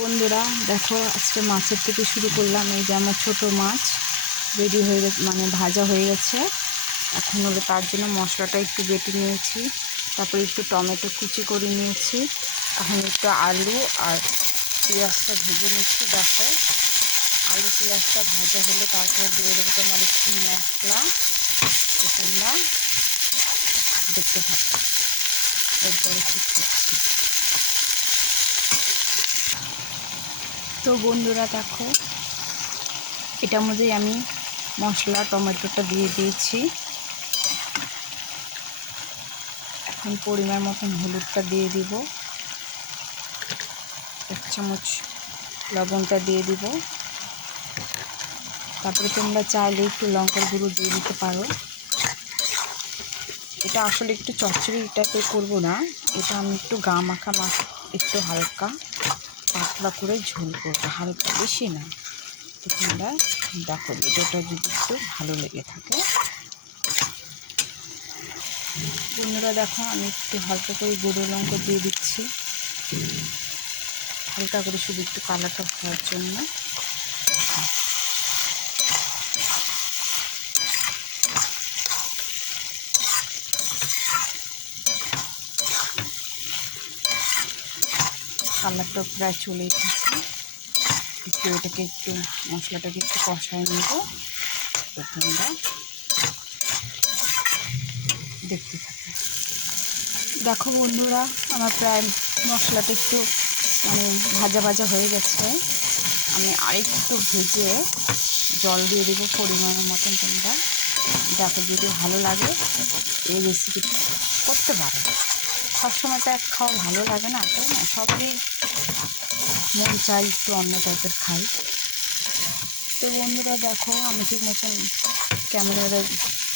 বন্ধুরা দেখো, আজকে মাছের থেকে শুরু করলাম। এই যে আমার ছোটো মাছ রেডি হয়ে গেছে, মানে ভাজা হয়ে গেছে। এখন হলো তার জন্য মশলাটা একটু বেটে নিয়েছি, তারপরে একটু টমেটো কুচি করে নিয়েছি। এখন একটু আলু আর পেঁয়াজটা ভেজে নিচ্ছি। দেখো, আলু পেঁয়াজটা ভাজা হলে তারপর দিয়ে দেবো তোমার একটু মশলা। তোমরা দেখতে থাকো এরপরে কী করছি। তো বন্ধুরা দেখো, এটার মধ্যেই আমি মশলা টমেটোটা দিয়ে দিয়েছি। এখন পরিমাণ মতন হলুদটা দিয়ে দিব, 1 চামচ লবণটা দিয়ে দিব। তারপরে তোমরা চাইলে একটু লঙ্কার গুঁড়ো দিয়ে দিতে পারো। এটা আসলে একটু চচ্চড়ি টাইপের করবো না, এটা আমি একটু গা মাখা মাছ, একটু হালকা পাতলা করে ঝোল করবো, হালকা বেশি না। তো তোমরা দেখো ভিডিওটা যদি একটু ভালো লেগে থাকে। বন্ধুরা দেখো, আমি একটু হালকা করে গুঁড়ো লঙ্কা দিয়ে দিচ্ছি, হালকা করে, শুধু একটু কালারটা হওয়ার জন্য। কালারটা প্রায় চলে এসেছে। একটু এটাকে একটু মশলাটাকে একটু কষায় নেব। তো তোমরা দেখতে থাকো। দেখো বন্ধুরা, আমার প্রায় মশলাটা একটু মানে ভাজা ভাজা হয়ে গেছে। আমি আরেকটু ভেজে জল দিয়ে দেবো পরিমাণ মতন। তোমরা দেখো, যদি ভালো লাগে এই রেসিপিটা করতে পারো। সবসময় তো এক খাওয়া ভালো লাগে না, তাই না? সবারই মন চাই একটু অন্য টাইপের খাই। তো বন্ধুরা দেখো, আমি ঠিক মতন ক্যামেরাটা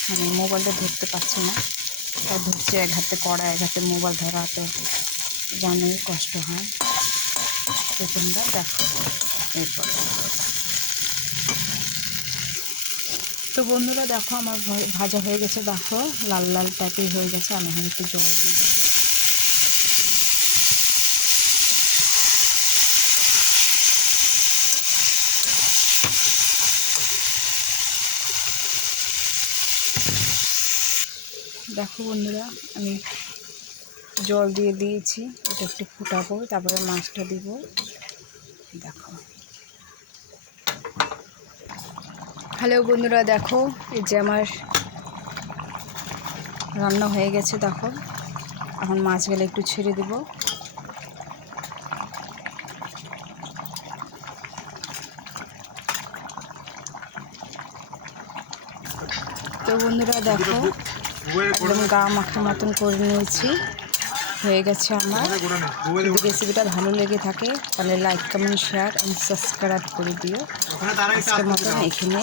মানে মোবাইলটা ধরতে পারছি না, তাই ধরছে এক হাতে কড়া, এক হাতে মোবাইল ধরা, তো জানোই কষ্ট হয়। তো তোমরা দেখো এরপর। তো বন্ধুরা দেখো, আমার ভাজা হয়ে গেছে। দেখো লাল লাল টাইপের হয়ে গেছে। আমি এখন একটু জল দিয়ে দেবো। দেখো তোমরা, দেখো বন্ধুরা, আমি জল দিয়ে দিয়েছি। এটা একটু ফুটাবো, তারপরে মাছটা দিব। দেখো, হ্যালো বন্ধুরা দেখো, এই যে আমার রান্না হয়ে গেছে। দেখো, এখন মাছগুলো একটু ছেড়ে দেব। তো বন্ধুরা দেখো, একদম গা মাখা মতন করে নিয়েছি, হয়ে গেছে আমার। যদি রেসিপিটা ভালো লেগে থাকে তাহলে like, comment, share and subscribe করে দিও। আজকের মতন এখানে